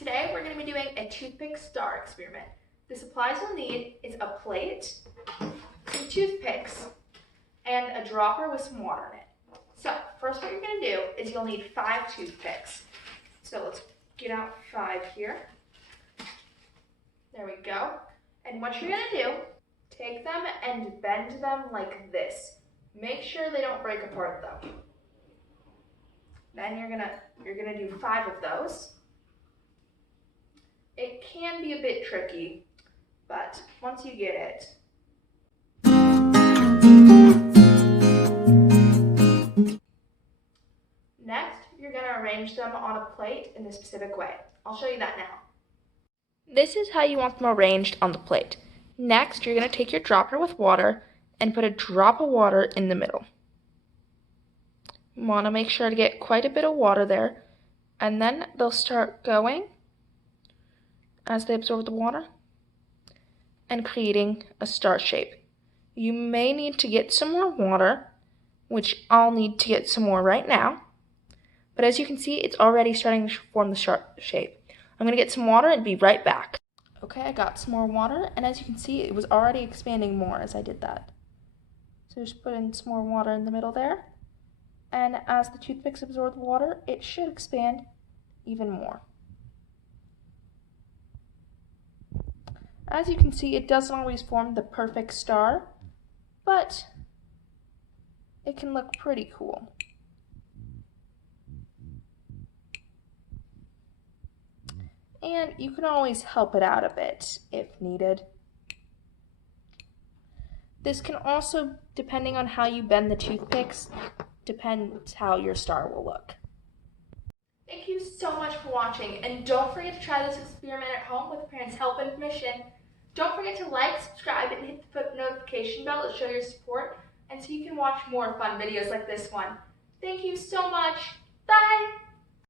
Today we're going to be doing a toothpick star experiment. The supplies you'll need is a plate, some toothpicks, and a dropper with some water in it. So first what you're going to do is you'll need 5 toothpicks. So let's get out 5 here. There we go. And what you're going to do, take them and bend them like this. Make sure they don't break apart though. Then you're gonna do 5 of those. It can be a bit tricky, but once you get it, next you're gonna arrange them on a plate in a specific way. I'll show you that now. This is how you want them arranged on the plate. Next, you're gonna take your dropper with water and put a drop of water in the middle. You want to make sure to get quite a bit of water there, and then they'll start going as they absorb the water and creating a star shape. You may need to get some more water, which I'll need to get some more right now, but as you can see, it's already starting to form the star shape. I'm going to get some water and be right back. Okay, I got some more water, and as you can see, it was already expanding more as I did that. So just put in some more water in the middle there. And as the toothpicks absorb the water, it should expand even more. As you can see, it doesn't always form the perfect star, but it can look pretty cool. And you can always help it out a bit if needed. This can also, depending on how you bend the toothpicks, depends how your star will look. Thank you so much for watching, and don't forget to try this experiment at home with parents' help and permission. Don't forget to like, subscribe, and hit the notification bell to show your support, and so you can watch more fun videos like this one. Thank you so much. Bye!